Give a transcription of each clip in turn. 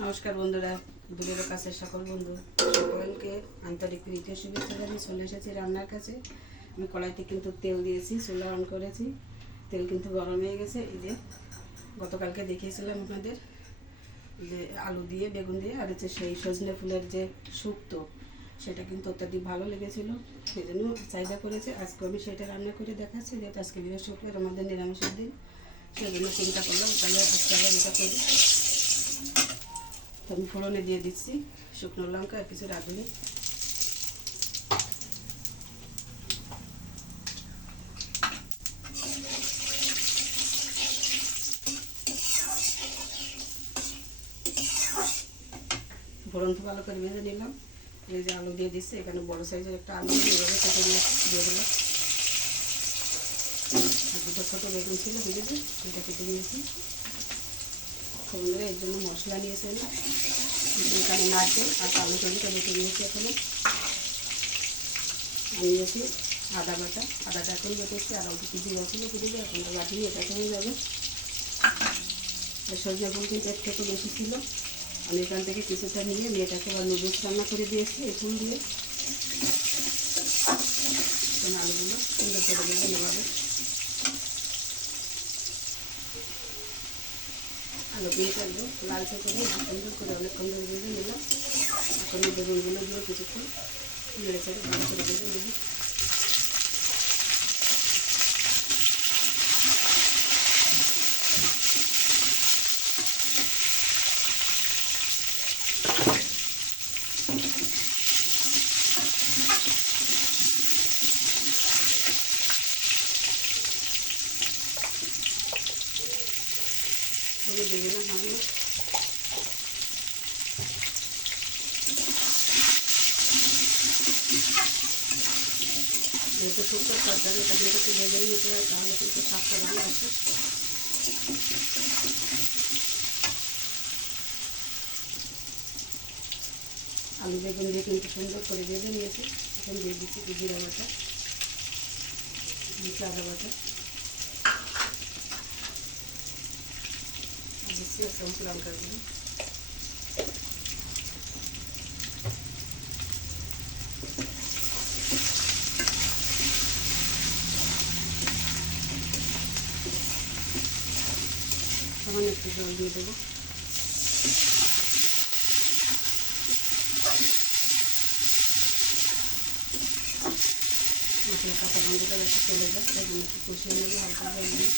নমস্কার বন্ধুরা, দূরের কাছে সকল বন্ধু সকলকে আন্তরিক প্রীতি শুভেচ্ছা জানিয়ে চলে এসেছি রান্নার কাছে। আমি কড়াইতে কিন্তু তেল দিয়েছি, চুলা অন করেছি, তেল কিন্তু গরম হয়ে গেছে। এই যে গতকালকে দেখিয়েছিলাম আপনাদের যে আলু দিয়ে বেগুন দিয়ে আর হচ্ছে সেই সজনে ফুলের যে শুক্তো, সেটা কিন্তু অত্যাধিক ভালো লেগেছিল, সেই জন্য চাহিদা করেছে। আজকে আমি সেটা রান্না করে দেখাচ্ছি, যেহেতু আজকে বৃহস্পতিবার আমাদের নিরামিষের দিন, সেই জন্য চিন্তা করলাম তাহলে আজকে আবার এটা করি। তো আমি ফোড়নে দিয়ে দিচ্ছি শুকনো লঙ্কা আর কিছু রাঁধুনি। ফোড়ন তো ভালো করে ভেজে নিলাম। এই যে আলু দিয়ে দিচ্ছি, এখানে বড় সাইজের একটা আলু এইভাবে কেটে দিয়ে দিলাম। আর দুটো ছোটো বেগুন ছিল ভেজেছি, এটা কেটে নিয়েছি। ফোড়নের এর জন্য মশলা নিয়েছি আমি, এখানে নারকেল আর কালো টমেটো বেটে নিয়েছি। এখানে নিয়েছি আদা বাটা, আদাটা এখন বেটেছি, আর অল্প কিছু জিরা ছিল কেটে দিয়ে এখন বাটি নিয়ে এটা হয়ে যাবে। সজনে ফুল কিন্তু এর থেকে বেশি ছিল, আমি এখান থেকে কিছুটা নিয়ে মেয়েটাকে আবার নুডলস রান্না করে দিয়েছি এই ফুল দিয়ে। আলুগুলো সুন্দর করে দিয়ে নেওয়াবে। আলু দিয়ে থাকবে লালচে করে সুন্দর করে অনেকক্ষণ ধরে ভেজে নিলাম। এখন বেগুনগুলো দিয়ে কিছুক্ষণ নেড়ে চেড়ে ভালো করে ভেজে নেব। আমি দিয়ে দিলাম ভালো। যেহেতু শুক্তোর তরকারি, এটা কিন্তু একটু ভেজেই নিতে হয়, তাহলে কিন্তু স্বাদটা ভালো আসে। আলু বেগুন দিয়ে কিন্তু সুন্দর করে ভেজে নিয়েছি। এখন দিয়ে দিচ্ছি জিরা বাটা, দিচ্ছি আদা বাটা, আর দিচ্ছি লঙ্কার গুঁড়ো। সামান্য একটু জল দিয়ে দেবো। মশলা কাঁচা গন্ধটা যাতে চলে যায়, তাই জন্য একটু কষিয়ে নেবো হালকা জল দিয়ে।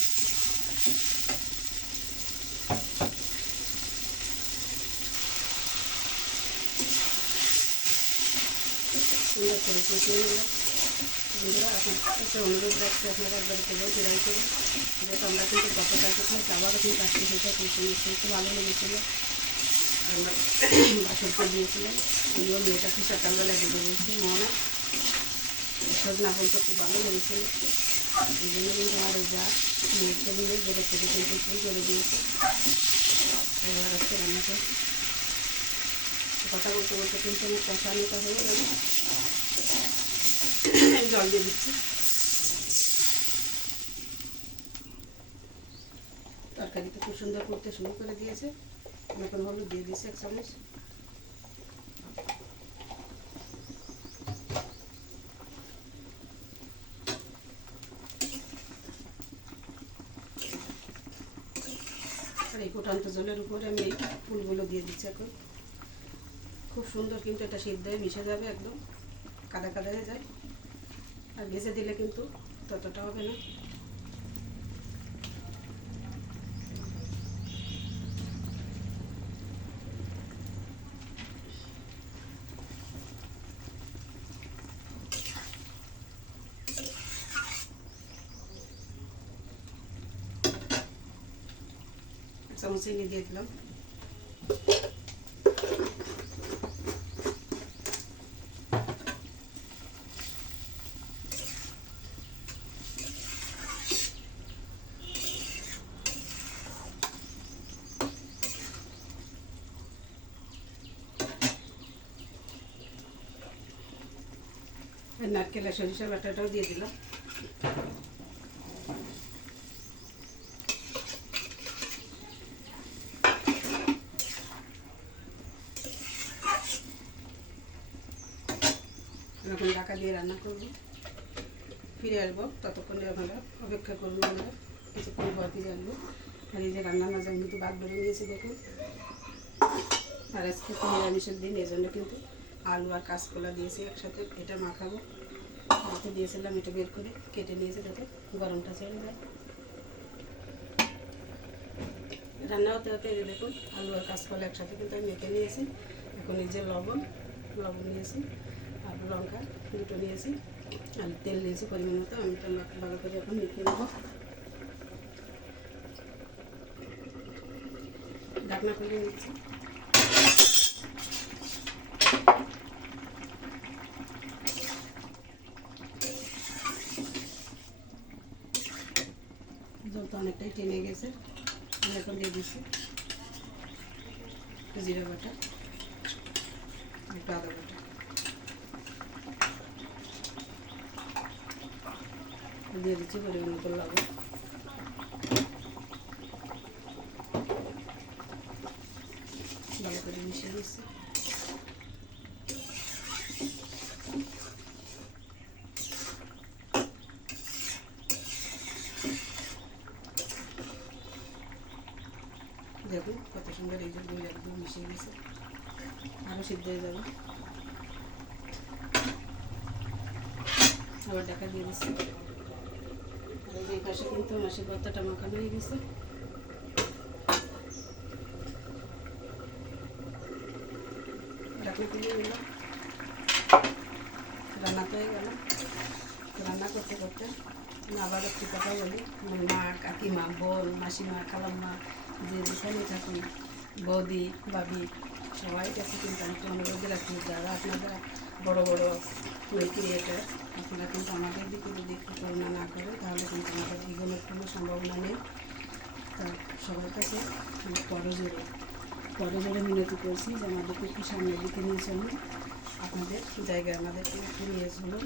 সুন্দর করে কষিয়ে নিলাম। বন্ধুরা, এখন একটা অনুরোধ রাখছি, আপনারা একবার খেলেও ট্রাই করুন। যেহেতু আমরা কিন্তু গতকালকে খেয়েছি, আবারও কিন্তু আজকে সেটা খুব ভালো লেগেছিলো। আমরা বাসনটা দিয়েছিলাম, আমিও মেয়েটাকে সকালবেলা ডেকে বলছি মোহনা সজনা ফুলটা খুব ভালো লেগেছিল। এই জন্য কিন্তু আমার যা মেয়েকে নিয়ে যেটা খেতে কিন্তু শুরু করে দিয়েছে। এবার আজকে রান্না করছি, কথা বলতে বলতে কিন্তু আমার কষানোটা হয়ে গেল। জল দিয়ে দিচ্ছি। তরকারিতে খুব সুন্দর করতে শুরু করে দিয়েছে। এখন হলুদ দিয়ে দিচ্ছি 1 চামচ। আর এই ফুটান্ত জলের উপরে আমি এই ফুলগুলো দিয়ে দিচ্ছি এখন। খুব সুন্দর কিন্তু এটা সিদ্ধ হয়ে মিশে যাবে, একদম কাদা কাদা হয়ে যায়। আর ভেজে দিলে কিন্তু ততটা হবে না। চামচ চিনি দিয়ে দিলাম। নারকেল আর সরিষার বাটাটাও দিয়ে দিলাম। এখন ঢাকা দিয়ে রান্না করব, ফিরে আসবো। ততক্ষণে আপনারা অপেক্ষা করুন, আমরা কিছুক্ষণ পর ফিরে আসবো। আর এই যে রান্নার মাঝে আমি কিন্তু ভাত বেড়ে নিয়েছি দেখুন। আর আজকে তো নিরামিষের দিন, এই জন্য কিন্তু আলু আর কাঁচকলা দিয়েছি একসাথে, এটা মাখাবো। এটা দিয়েছিলাম, এটা বের করে কেটে নিয়েছি যাতে গরমটা ছেড়ে যায়। রান্না হতে হতে এই যে দেখুন আলু আর কাঁচকলা একসাথে কিন্তু আমি মেখে নিয়েছি। এখন এই যে লবণ নিয়েছি আর লঙ্কা দুটো নিয়েছি আর তেল নিয়েছি পরিমাণ মতো। আমি এটা ভালো করে এখন মেখে নেব। ঢাকনা খুলে নিচ্ছি। জল তো অনেকটাই টেনে গেছে, আমি এখন দিয়ে দিচ্ছি জিরা বাটা, একটু আদা বাটা দিয়ে দিচ্ছি, পরিমাণ মতো লবণ। ভালো করে মিশিয়ে দিচ্ছি। দেখুন কত সুন্দর এই যে দুই একদম মিশিয়ে গেছে, আরও সিদ্ধ হয়ে যাবে। আবার ঢাকা দিয়ে দিচ্ছি। আর এই পাশে কিন্তু মাছের ভর্তাটা মাখানো হয়ে গেছে। ঢাকনা তুলে নিলাম, রান্না তো হয়ে গেল। রান্না করতে করতে আমি আবার একটু কথা বলি। মা, কাকিমা, বোন, মাসিমা, খালাম্মা, যে যেখানে থাকুন, বৌদি, ভাবি, সবাই কাছে কিন্তু আমি একটু অনুরোধ রাখি, যারা আপনারা বড় বড় ক্রিয়েটার, আপনারা কিন্তু আমাদের দিকে যদি একটু করুণা না করে তাহলে কিন্তু আমাদের এগোনোর কোনো সম্ভাবনা নেই। তা সবার কাছে করজোরে মিনতি করছি যে আমাদেরকে একটু সামনের দিকে নিয়ে চলুন, আপনাদের জায়গায় আমাদেরকে একটু নিয়ে চলুন।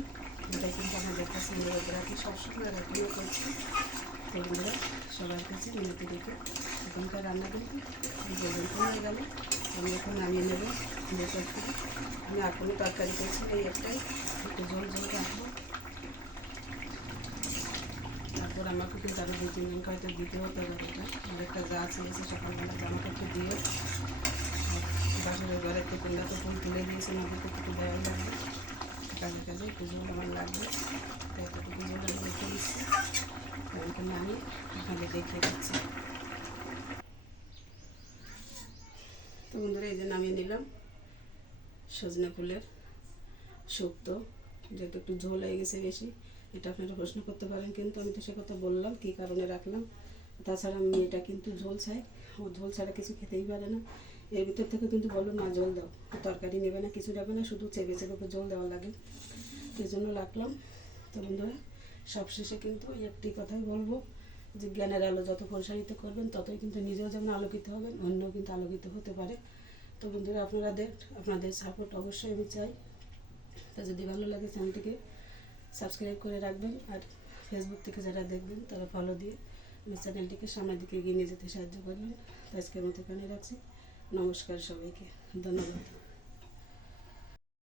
এটাই কিন্তু আমাদের কাছে অনুরোধ রাখি, সবসময় রাখিও করছি। এগুলো সবার কাছে মিনতি রেখে এখনকার রান্না কিন্তু পর্যন্ত হয়ে গেল। আমি এখন নামিয়ে নেব। আমি এখনও তরকারি করছি, এই একটাই একটু ঝোল রাখবো। তারপর আমাকে কিন্তু আরও 2-3 জনকে হয়তো দিতে হতে পারে। এটা আমার একটা যা চেয়েছে সকালবেলা জামা কাপড় দিয়ে বাসনের ঘরের থেকে তো ফুল তুলে দিয়েছে, নদীতে একটু দেওয়াই লাগবে, কাজে কাজে একটু ঝোল আমার লাগবে। তাই এতটুকু ঝোল আমি রেখে দিচ্ছি। এমনকি আমি আপনাদের দেখিয়ে দিচ্ছি। তো বন্ধুরা এই যে নামিয়ে নিলাম সজনে ফুলের শুক্তো, যেহেতু একটু ঝোল হয়ে গেছে বেশি। এটা আপনারা প্রশ্ন করতে পারেন, কিন্তু আমি তো সে কথা বললাম কী কারণে রাখলাম। তাছাড়া মেয়েটা কিন্তু ঝোল চাই, ও ঝোল ছাড়া কিছু খেতেই পারে না। এর ভিতর থেকে কিন্তু বললো না ঝোল দাও, তরকারি নেবে না, কিছু নেবে না, শুধু চেপে চেপে ঝোল দেওয়া লাগে, এই জন্য রাখলাম। তো বন্ধুরা সবশেষে কিন্তু ওই একটি কথাই বলবো যে জ্ঞানের আলো যত প্রসারিত করবেন ততই কিন্তু নিজেও যেমন আলোকিত হবেন, অন্যও কিন্তু আলোকিত হতে পারে। তো বন্ধুরা আপনাদের সাপোর্ট অবশ্যই আমি চাই। তো যদি ভালো লাগে চ্যানেলটিকে সাবস্ক্রাইব করে রাখবেন, আর ফেসবুক থেকে যারা দেখবেন তারা ফলো দিয়ে আমার চ্যানেলটিকে সামনের দিকে এগিয়ে নিয়ে যেতে সাহায্য করবেন। তো আজকের মতো এখানে রাখছি। নমস্কার সবাইকে, ধন্যবাদ।